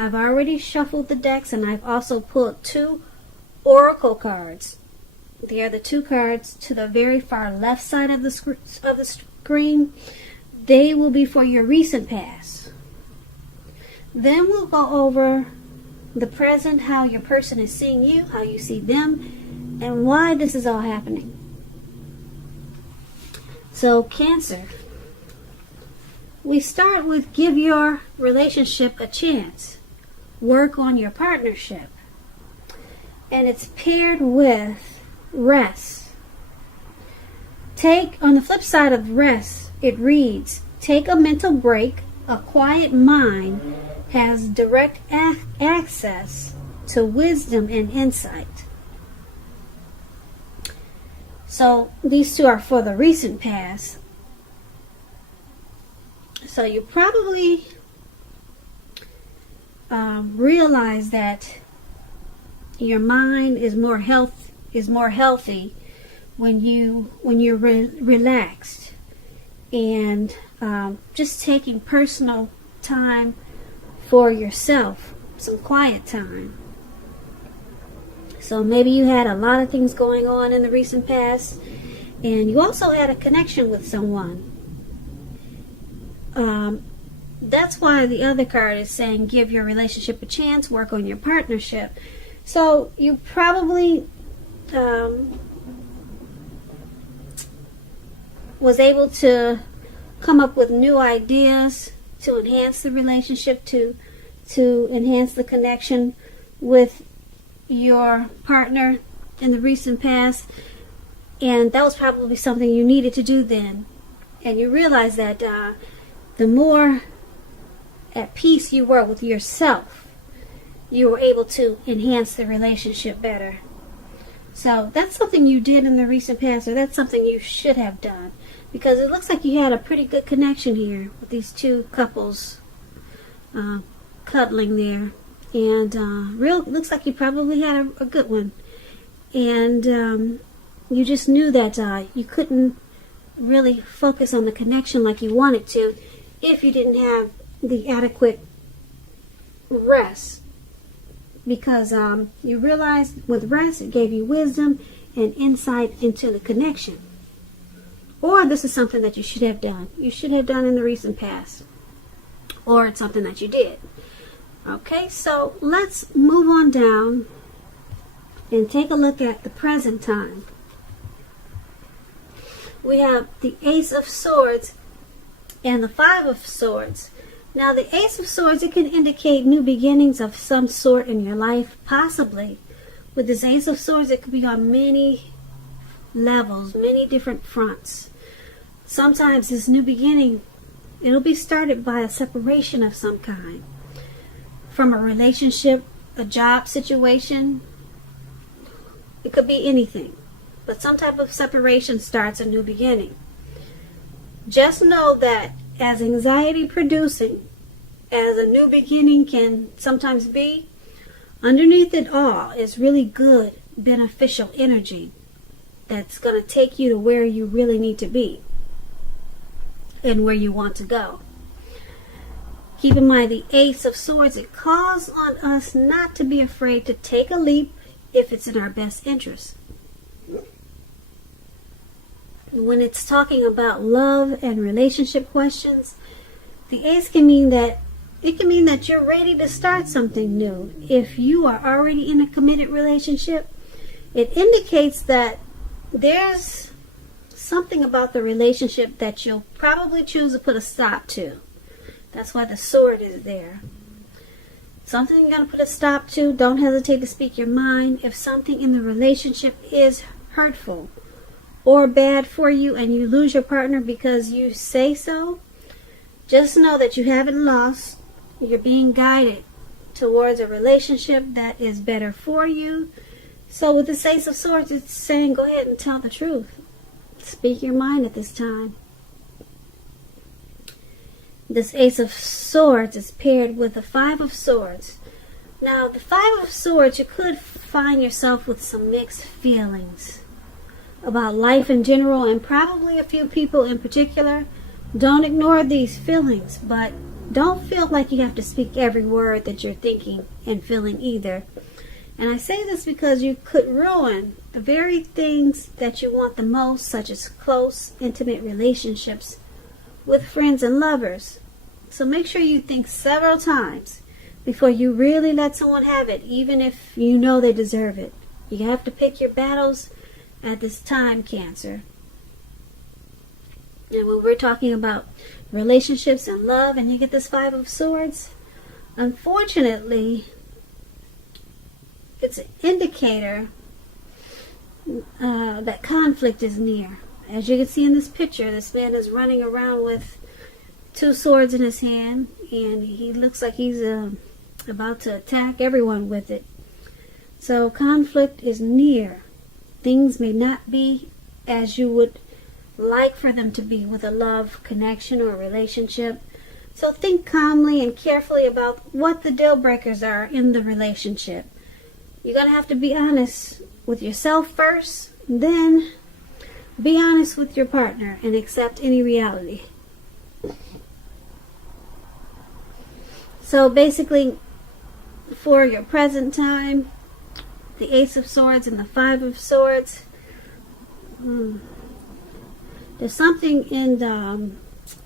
I've already shuffled the decks, and I've also pulled 2 oracle cards. They are the 2 cards to the very far left side of the screen. They will be for your recent past. Then we'll go over the present, how your person is seeing you, how you see them, and why this is all happening. So, Cancer. We start with give your relationship a chance. Work on your partnership. And it's paired with rest. On the flip side of rest, it reads, take a mental break. A quiet mind has direct access to wisdom and insight. So these 2 are for the recent past. So you probably realize that your mind is more healthy when you're relaxed, and just taking personal time for yourself, some quiet time. So maybe you had a lot of things going on in the recent past, and you also had a connection with someone. That's why the other card is saying give your relationship a chance, work on your partnership. So you probably was able to come up with new ideas to enhance the relationship, to enhance the connection with your partner in the recent past. And that was probably something you needed to do then. And you realize that the more at peace you were with yourself, you were able to enhance the relationship better. So that's something you did in the recent past, or that's something you should have done, because it looks like you had a pretty good connection here with these 2 couples cuddling there, and looks like you probably had a good one, and you just knew that you couldn't really focus on the connection like you wanted to if you didn't have the adequate rest, because you realized with rest it gave you wisdom and insight into the connection. Or this is something that you should have done. You should have done in the recent past, or it's something that you did. Okay, so let's move on down and take a look at the present time. We have the Ace of Swords and the 5 of Swords. Now the Ace of Swords, it can indicate new beginnings of some sort in your life, possibly. With this Ace of Swords, it could be on many levels, many different fronts. Sometimes this new beginning, it'll be started by a separation of some kind. From a relationship, a job situation. It could be anything. But some type of separation starts a new beginning. Just know that as anxiety producing as a new beginning can sometimes be, underneath it all is really good, beneficial energy that's going to take you to where you really need to be and where you want to go. Keep in mind the Ace of Swords, it calls on us not to be afraid to take a leap if it's in our best interest. When it's talking about love and relationship questions, the Ace can mean that you're ready to start something new. If you are already in a committed relationship, it indicates that there's something about the relationship that you'll probably choose to put a stop to. That's why the sword is there. Something you're going to put a stop to. Don't hesitate to speak your mind. If something in the relationship is hurtful or bad for you and you lose your partner because you say so, just know that you haven't lost. You're being guided towards a relationship that is better for you. So with the Ace of Swords, it's saying go ahead and tell the truth. Speak your mind at this time. This Ace of Swords is paired with the 5 of Swords. Now, the 5 of Swords, you could find yourself with some mixed feelings about life in general, and probably a few people in particular. Don't ignore these feelings, but don't feel like you have to speak every word that you're thinking and feeling either. And I say this because you could ruin the very things that you want the most, such as close, intimate relationships with friends and lovers. So make sure you think several times before you really let someone have it, even if you know they deserve it. You have to pick your battles at this time, Cancer. And when we're talking about relationships and love, and you get this Five of Swords, unfortunately, it's an indicator that conflict is near. As you can see in this picture, this man is running around with two swords in his hand, and he looks like he's about to attack everyone with it. So conflict is near. Things may not be as you would like for them to be with a love connection or relationship. So think calmly and carefully about what the deal breakers are in the relationship. You're going to have to be honest with yourself first, then be honest with your partner and accept any reality. So basically, for your present time, the Ace of Swords and the Five of Swords, there's something in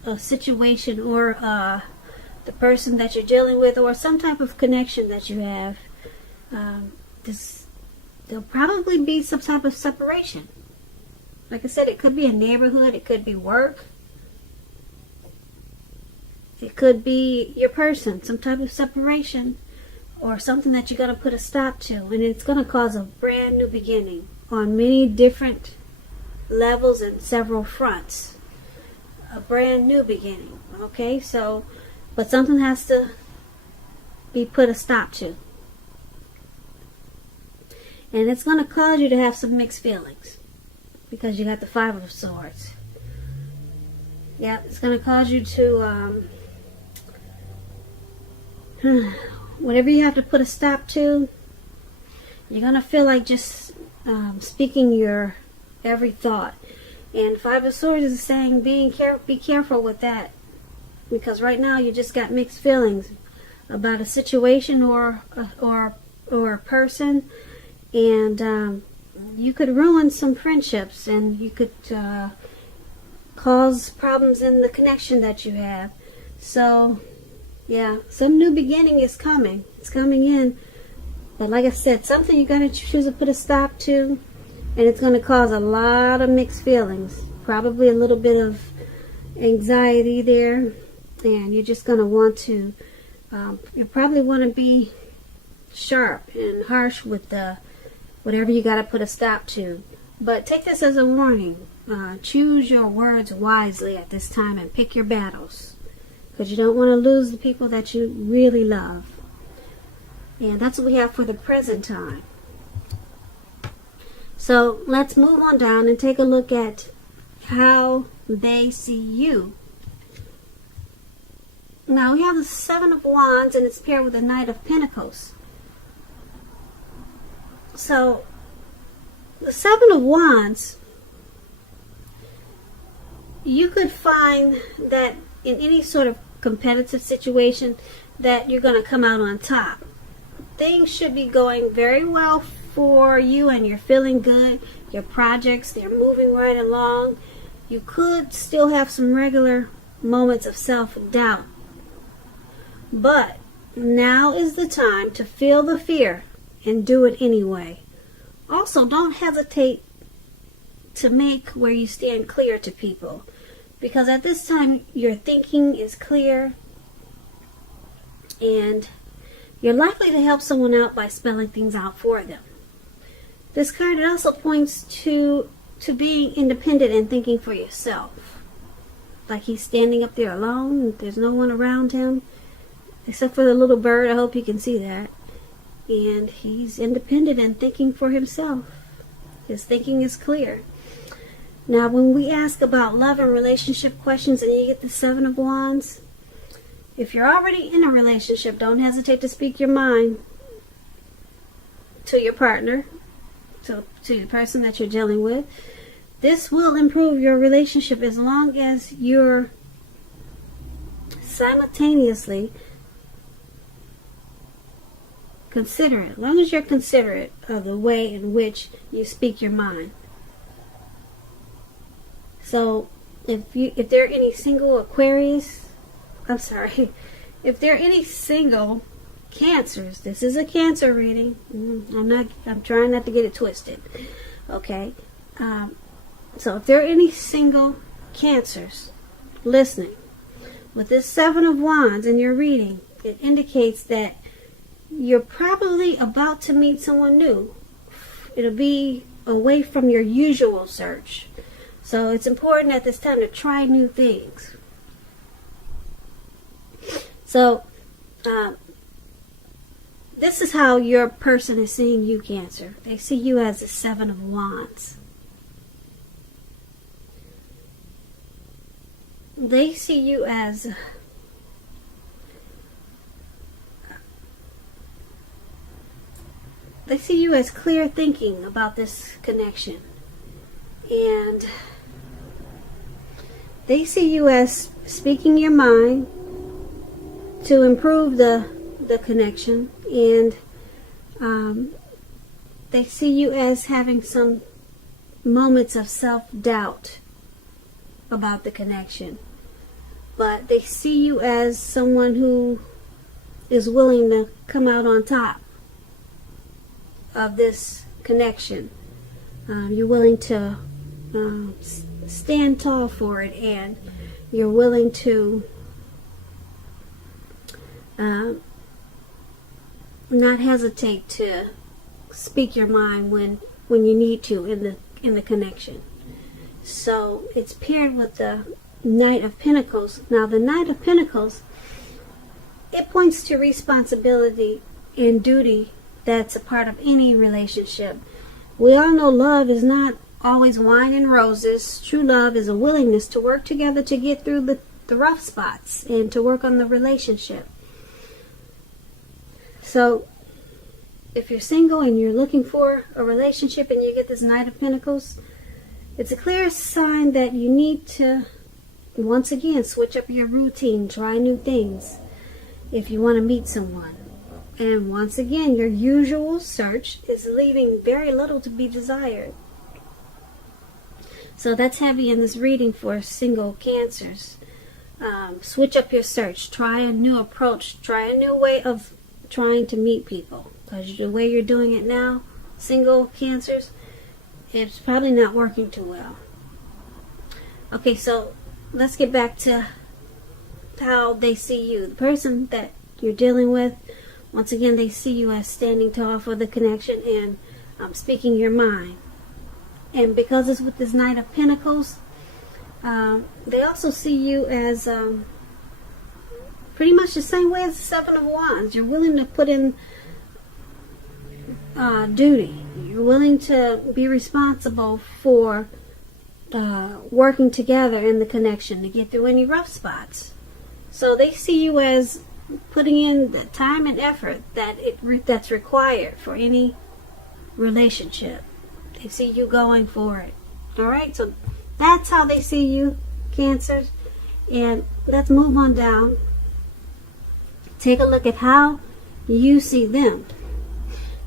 a situation or the person that you're dealing with, or some type of connection that you have. There'll probably be some type of separation. Like I said, it could be a neighborhood, it could be work, it could be your person, some type of separation, or something that you're going to put a stop to, and it's going to cause a brand new beginning on many different levels and several fronts. A brand new beginning, okay? So, but something has to be put a stop to. And it's going to cause you to have some mixed feelings because you got the Five of Swords. Yeah, it's going to cause you to whatever you have to put a stop to, you're going to feel like just speaking your every thought. And Five of Swords is saying be careful with that, because right now you just got mixed feelings about a situation or a person, and you could ruin some friendships, and you could cause problems in the connection that you have. So yeah, some new beginning is coming. It's coming in. But like I said, something you're going to choose to put a stop to, and it's going to cause a lot of mixed feelings. Probably a little bit of anxiety there. And you're just going to want to, you probably want to be sharp and harsh with whatever you got to put a stop to. But take this as a warning. Choose your words wisely at this time and pick your battles, because you don't want to lose the people that you really love. And that's what we have for the present time. So let's move on down and take a look at how they see you. Now we have the Seven of Wands, and it's paired with the Knight of Pentacles. So the Seven of Wands, you could find that in any sort of competitive situation that you're going to come out on top. Things should be going very well for you, and you're feeling good. Your projects, they're moving right along. You could still have some regular moments of self-doubt, but now is the time to feel the fear and do it anyway. Also, don't hesitate to make where you stand clear to people, because at this time your thinking is clear, and you're likely to help someone out by spelling things out for them. This card also points to being independent and thinking for yourself. Like he's standing up there alone, there's no one around him except for the little bird. I hope you can see that. And he's independent and thinking for himself. His thinking is clear. Now, when we ask about love and relationship questions and you get the Seven of Wands, if you're already in a relationship, don't hesitate to speak your mind to your partner, to the person that you're dealing with. This will improve your relationship as long as you're simultaneously considerate, as long as you're considerate of the way in which you speak your mind. So if there are any single Aquarius, if there are any single Cancers, this is a Cancer reading. I'm trying not to get it twisted. Okay. So if there are any single Cancers listening, with this Seven of Wands in your reading, it indicates that you're probably about to meet someone new. It'll be away from your usual search. So it's important at this time to try new things. So, this is how your person is seeing you, Cancer. They see you as the Seven of Wands. They see you as clear thinking about this connection. And they see you as speaking your mind to improve the connection. And they see you as having some moments of self-doubt about the connection. But they see you as someone who is willing to come out on top of this connection. You're willing to stand tall for it, and you're willing to not hesitate to speak your mind when you need to in the connection. So it's paired with the Knight of Pentacles. Now the Knight of Pentacles, it points to responsibility and duty that's a part of any relationship. We all know love is not always wine and roses. True love is a willingness to work together to get through the rough spots and to work on the relationship. So if you're single and you're looking for a relationship and you get this Knight of Pentacles, it's a clear sign that you need to once again switch up your routine, try new things if you want to meet someone. And once again, your usual search is leaving very little to be desired. So that's heavy in this reading for single Cancers. Switch up your search. Try a new approach. Try a new way of trying to meet people. Because the way you're doing it now, single Cancers, it's probably not working too well. Okay, so let's get back to how they see you. The person that you're dealing with, once again, they see you as standing tall for the connection and speaking your mind. And because it's with this Knight of Pentacles, they also see you as pretty much the same way as the Seven of Wands. You're willing to put in duty. You're willing to be responsible for working together in the connection to get through any rough spots. So they see you as putting in the time and effort that's required for any relationship. They see you going for it. Alright, so that's how they see you, Cancers. And let's move on down. Take a look at how you see them.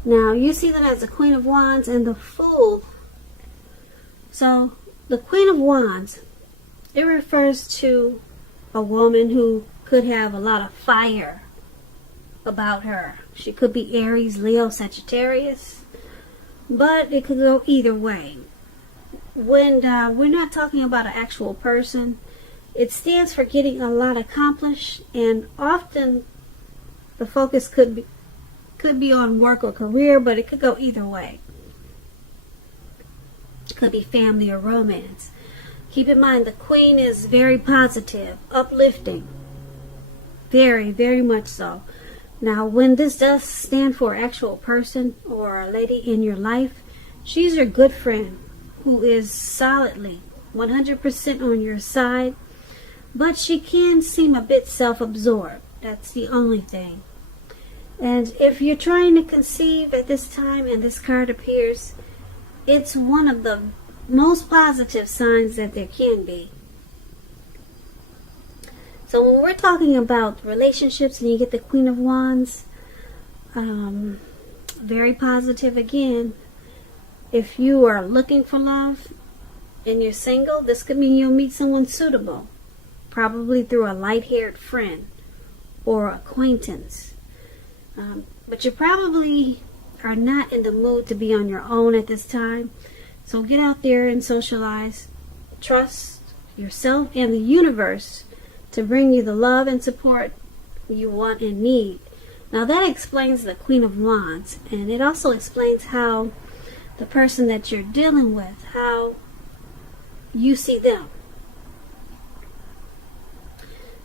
Now, you see them as the Queen of Wands and the Fool. So, the Queen of Wands, it refers to a woman who could have a lot of fire about her. She could be Aries, Leo, Sagittarius, but it could go either way. When we're not talking about an actual person, it stands for getting a lot accomplished, and often the focus could be on work or career, but it could go either way. It could be family or romance. Keep in mind, the Queen is very positive, uplifting. Very, very much so. Now, when this does stand for an actual person or a lady in your life, she's your good friend who is solidly 100% on your side, but she can seem a bit self-absorbed. That's the only thing. And if you're trying to conceive at this time and this card appears, it's one of the most positive signs that there can be. So when we're talking about relationships and you get the Queen of Wands, very positive again. If you are looking for love and you're single, this could mean you'll meet someone suitable, probably through a light-haired friend or acquaintance. But you probably are not in the mood to be on your own at this time. So get out there and socialize. Trust yourself and the universe to bring you the love and support you want and need. Now that explains the Queen of Wands, and it also explains how the person that you're dealing with, how you see them.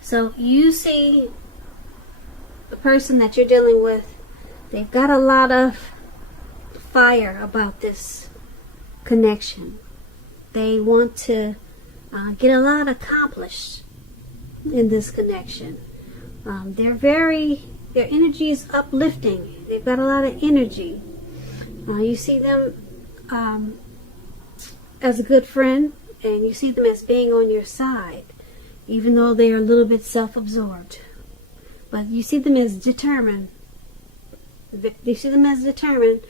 So you see the person that you're dealing with, they've got a lot of fire about this connection. They want to get a lot accomplished in this connection. Their energy is uplifting. They've got a lot of energy. You see them as a good friend, and you see them as being on your side, even though they are a little bit self-absorbed. But you see them as determined. You see them as determined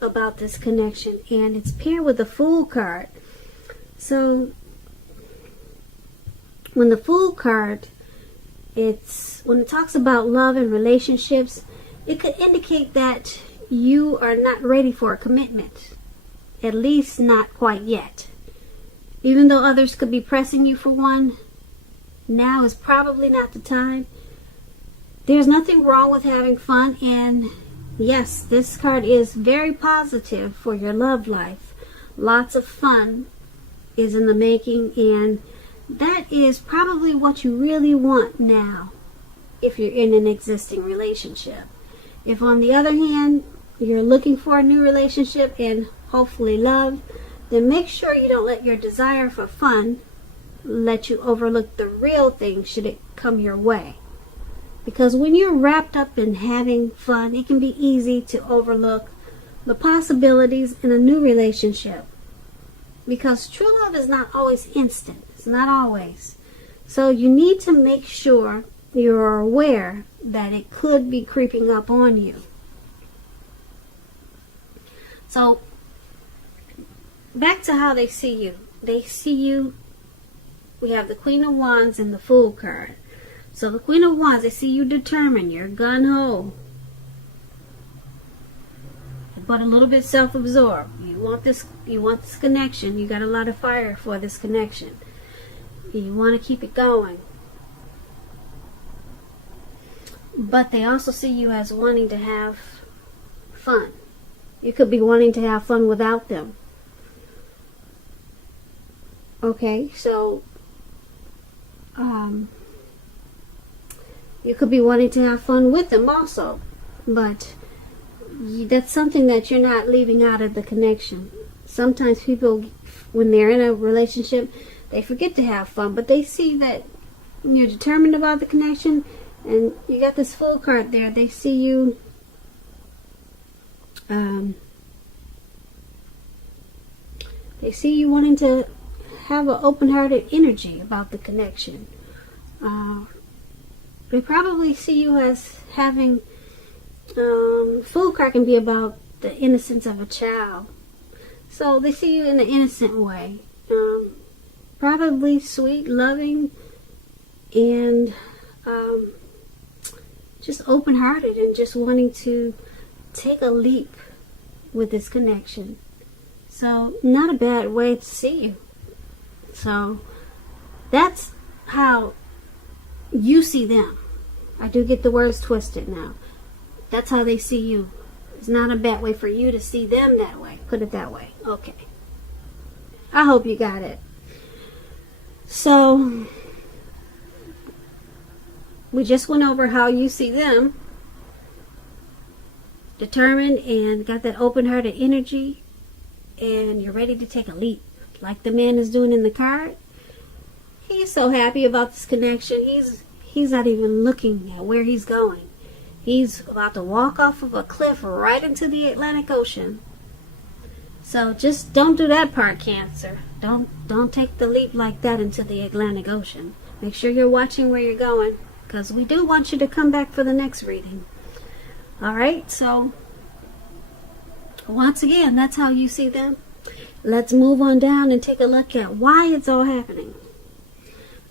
about this connection, and it's paired with the Fool card. So when the Fool card, when it talks about love and relationships, it could indicate that you are not ready for a commitment, at least not quite yet. Even though others could be pressing you for one, now is probably not the time. There's nothing wrong with having fun, and yes, this card is very positive for your love life. Lots of fun is in the making, and that is probably what you really want now if you're in an existing relationship. If on the other hand, you're looking for a new relationship and hopefully love, then make sure you don't let your desire for fun let you overlook the real thing should it come your way. Because when you're wrapped up in having fun, it can be easy to overlook the possibilities in a new relationship. Because true love is not always instant. It's not always. So you need to make sure you're aware that it could be creeping up on you. So back to how they see you. They see you, we have the Queen of Wands and the Fool card. So the Queen of Wands, they see you determined, you're gung-ho, but a little bit self-absorbed. You want this connection. You got a lot of fire for this connection. You want to keep it going. But they also see you as wanting to have fun. You could be wanting to have fun without them. Okay, so you could be wanting to have fun with them also, but that's something that you're not leaving out of the connection. Sometimes people, when they're in a relationship, they forget to have fun, but they see that you're determined about the connection, and you got this Fool card there. They see you wanting to have an open-hearted energy about the connection. They probably see you as having Fool card can be about the innocence of a child. So they see you in an innocent way. Probably sweet, loving, and just open-hearted and just wanting to take a leap with this connection. So not a bad way to see you. So that's how you see them. I do get the words twisted now. That's how they see you. It's not a bad way for you to see them that way. Put it that way. Okay. I hope you got it. So we just went over how you see them. Determined and got that open-hearted energy. And you're ready to take a leap. Like the man is doing in the card. He's so happy about this connection. He's not even looking at where he's going. He's about to walk off of a cliff right into the Atlantic Ocean. So just don't do that part, Cancer. Don't take the leap like that into the Atlantic Ocean. Make sure you're watching where you're going, because we do want you to come back for the next reading. Alright, so once again, that's how you see them. Let's move on down and take a look at why it's all happening.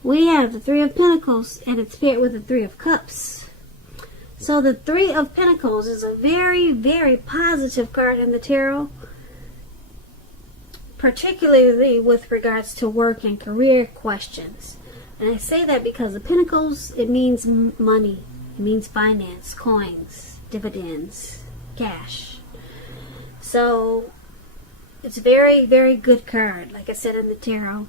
We have the Three of Pentacles, and it's paired with the Three of Cups. So the Three of Pentacles is a very, very positive card in the tarot, particularly with regards to work and career questions. And I say that because the Pentacles, it means money, it means finance, coins, dividends, cash. So it's a very, very good card, like I said in the tarot.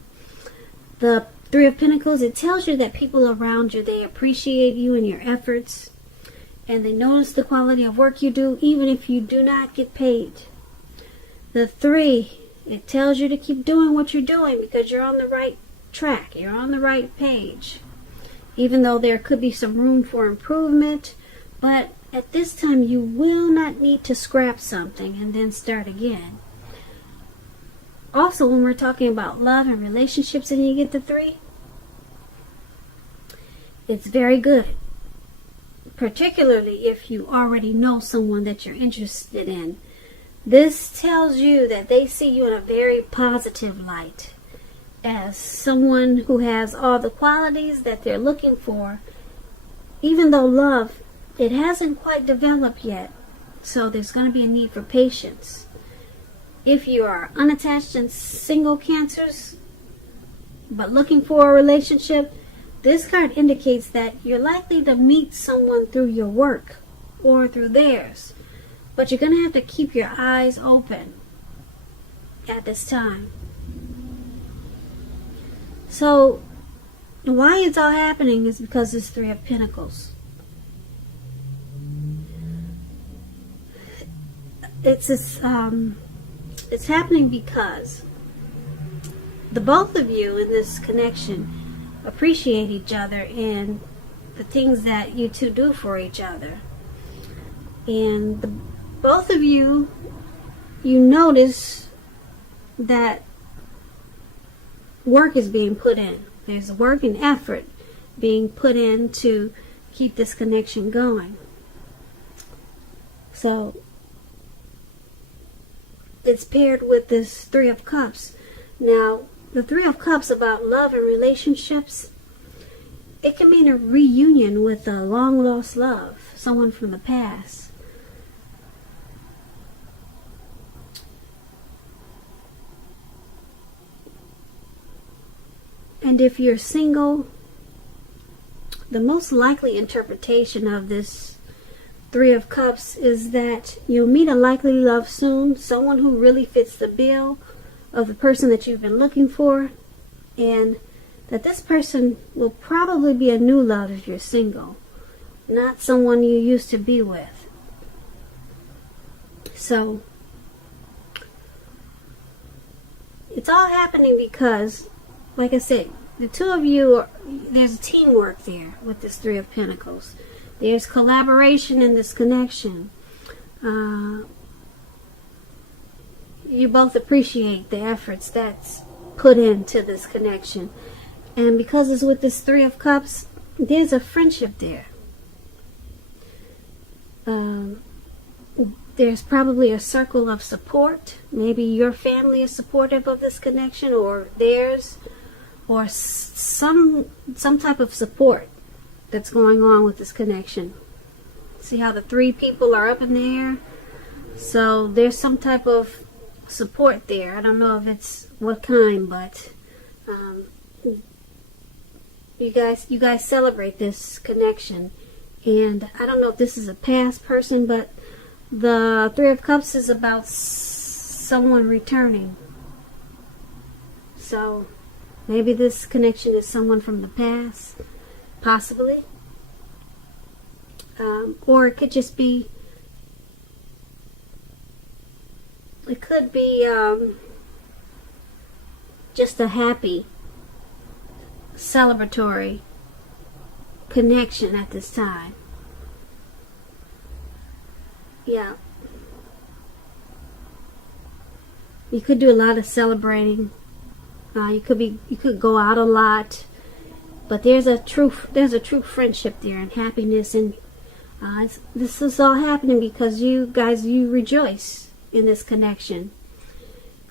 The Three of Pentacles, it tells you that people around you, they appreciate you and your efforts, and they notice the quality of work you do, even if you do not get paid. The Three, it tells you to keep doing what you're doing because you're on the right track, you're on the right page, even though there could be some room for improvement. But at this time, you will not need to scrap something and then start again. Also, when we're talking about love and relationships and you get the Three, it's very good, particularly if you already know someone that you're interested in. This tells you that they see you in a very positive light, as someone who has all the qualities that they're looking for, even though love, it hasn't quite developed yet. So there's going to be a need for patience. If you are unattached and single Cancers, but looking for a relationship, this card indicates that you're likely to meet someone through your work or through theirs. But you're going to have to keep your eyes open at this time. So, why it's all happening is because it's Three of Pentacles. It's happening because the both of you in this connection appreciate each other and the things that you two do for each other. And both of you, you notice that work is being put in. There's work and effort being put in to keep this connection going. So it's paired with this Three of Cups. Now, the Three of Cups about love and relationships, it can mean a reunion with a long lost love, someone from the past. And if you're single, the most likely interpretation of this Three of Cups is that you'll meet a likely love soon, someone who really fits the bill of the person that you've been looking for, and that this person will probably be a new love if you're single, not someone you used to be with. So it's all happening because, like I said, the two of you, there's teamwork there with this Three of Pentacles. There's collaboration in this connection. You both appreciate the efforts that's put into this connection. And because it's with this Three of Cups, there's a friendship there. There's probably a circle of support. Maybe your family is supportive of this connection, or theirs, or some type of support that's going on with this connection. See how the three people are up in the air? So there's some type of support there. I don't know if it's what kind, but you guys celebrate this connection. And I don't know if this is a past person, but the Three of Cups is about someone returning. So maybe this connection is someone from the past, possibly. Or it could just be, it could be just a happy, celebratory connection at this time. Yeah. You could do a lot of celebrating. You could go out a lot, But there's a true friendship there and happiness, and this is all happening because you rejoice in this connection.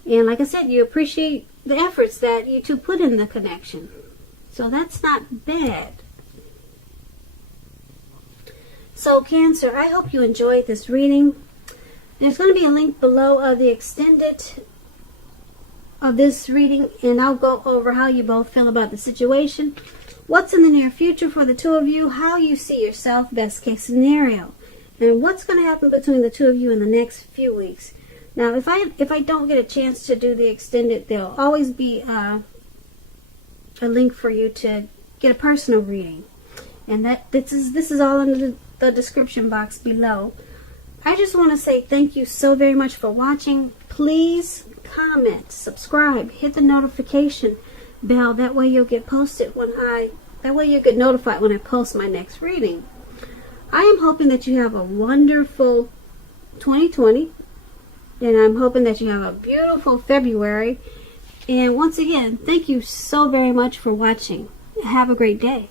And like I said, you appreciate the efforts that you two put in the connection. So that's not bad. So Cancer, I hope you enjoyed this reading. There's going to be a link below of the extended of this reading, and I'll go over how you both feel about the situation, what's in the near future for the two of you, how you see yourself, best case scenario, and what's going to happen between the two of you in the next few weeks. Now, if I don't get a chance to do the extended, there'll always be a link for you to get a personal reading, and this is all in the description box below. I just want to say thank you so very much for watching. Please comment, subscribe, hit the notification bell. That way you'll get notified when I post my next reading. I am hoping that you have a wonderful 2020, and I'm hoping that you have a beautiful February. And once again, thank you so very much for watching. Have a great day.